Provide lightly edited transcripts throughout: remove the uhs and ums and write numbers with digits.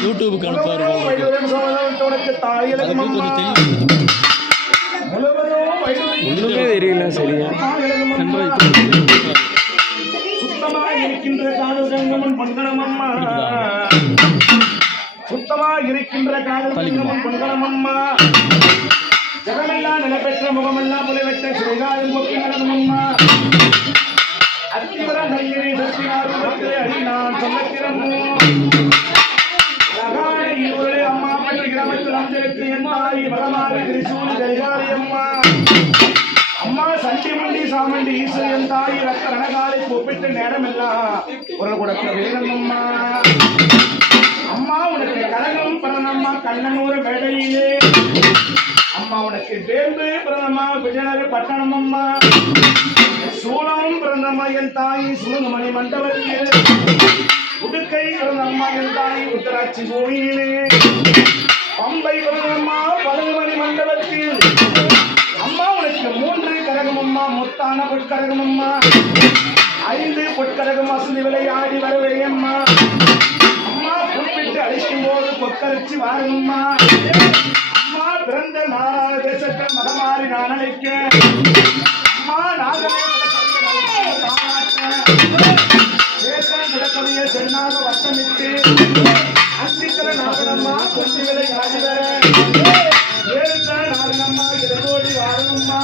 யூடியூபுக்கு அனுப்பாரு ஒன்றுமே தெரியல சரியா சுத்தமாக இருக்கின்ற காதுகங்கமன் பொன்கணமம்மா சுத்தமாக இருக்கின்ற காதுகங்கமன் பொன்கணமம்மா ஜகமெல்லாம் நிலப்பெற்ற முகமெல்லாம் புலிவெட்ட சிறைகாலம் பொக்கினமம்மா அத்திவர நல்கிரி சக்தியாருவத்திலே அடி நான் சொல்லத்திறமோ அழகான இருவரே அம்மா பற்றி கிராமத்தில் அந்திருக்கு என் தாய் வரமாறி திரிசூலி கரிகாரி அம்மா அம்மா சண்டி மண்டி சாமண்டி ஈஸ்வரியன் தாய் ரத்த ரணகாலை கூப்பிட்டு நேரமெல்லாம் குரல் கொடுக்க வேணும் அம்மா அம்மா உனக்கு கலகம் பிறந்தம்மா கண்ணனூர மேடையிலே அம்மா உனக்கு வேம்பு பிறந்தம்மா விஜயநகர் பட்டணம் அம்மா சூளம் பிறந்தம்மா என் தாய் சுருங்கமணி மண்டபத்தில் உடுக்கை பிறந்தம்மா என் தாய் உத்தராட்சி பூமியிலே பம்பை பிறந்தம்மா பழுதுமணி மண்டபத்தில் அம்மா உனக்கு 3 கரகம் அம்மா முத்தான பொற்கரகம் அம்மா 5 பொற்கரகம் வசதி விளையாடி வரவே அம்மா அம்மா குறிப்பிட்டு அழைக்கும் போது கொக்கரிச்சி வாருங்கம்மா அம்மா பிறந்த நாளான தேசத்தை மகமாறி நான் அழைக்க அம்மா நாகமே கிடக்கூடிய சென்னாக வட்டமிட்டு அந்திக்கல நாகனம்மா கொஞ்சிகளை ஆடி வர ஏழுத்த நாகனம்மா இடகோடி வாருங்கம்மா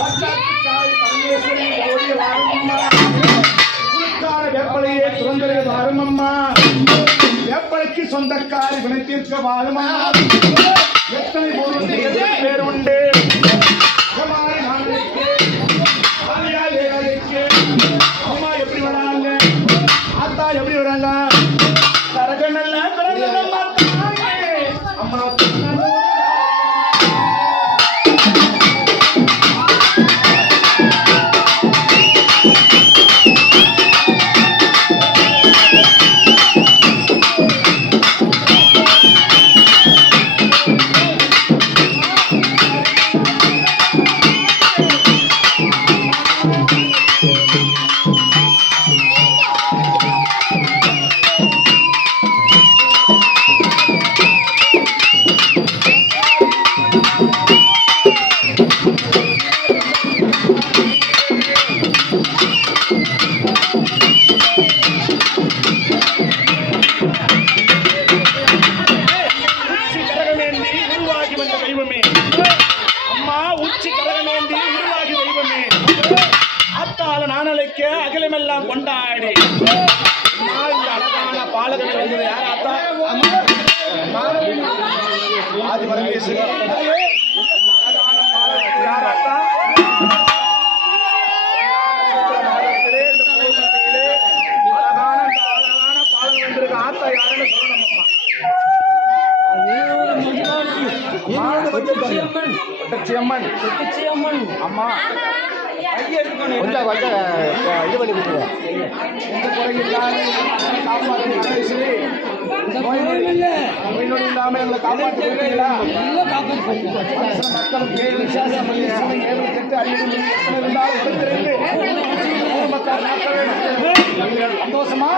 பட்டாக்காய் பரமேஸ்வரி ஓடி வாருங்கம்மா புதுக்கார வேப்பலையே சுதந்திர வாருங்கம்மா வேப்பலைக்கு சொந்தக்காரி வினத்திற்க வாழுமா எத்தனை பொருள் எத்தனை பேர் உண்டு அம்மா எப்படி வராங்க ஆத்தா எப்படி வராங்க கரகண்ணல்ல அம்மா அகிலமெல்லாம் கொண்டாடி இந்த அழகான பாலகனை வந்தது யார் ஆத்தா ஆதி பரமேஸ்வரி அழகான பாலகன் யார் ஆத்தா அழகான பாலகன் வந்திருக்க ஆத்தா யாருன்னு சொல்லணும் அம்மா கொஞ்சம் இது பண்ணி கொடுத்துருவோம் இல்லாமல் எங்களை காப்பாற்றுறீங்களா மக்களுக்கு 7 விசேஷம் 7 8 சந்தோஷமா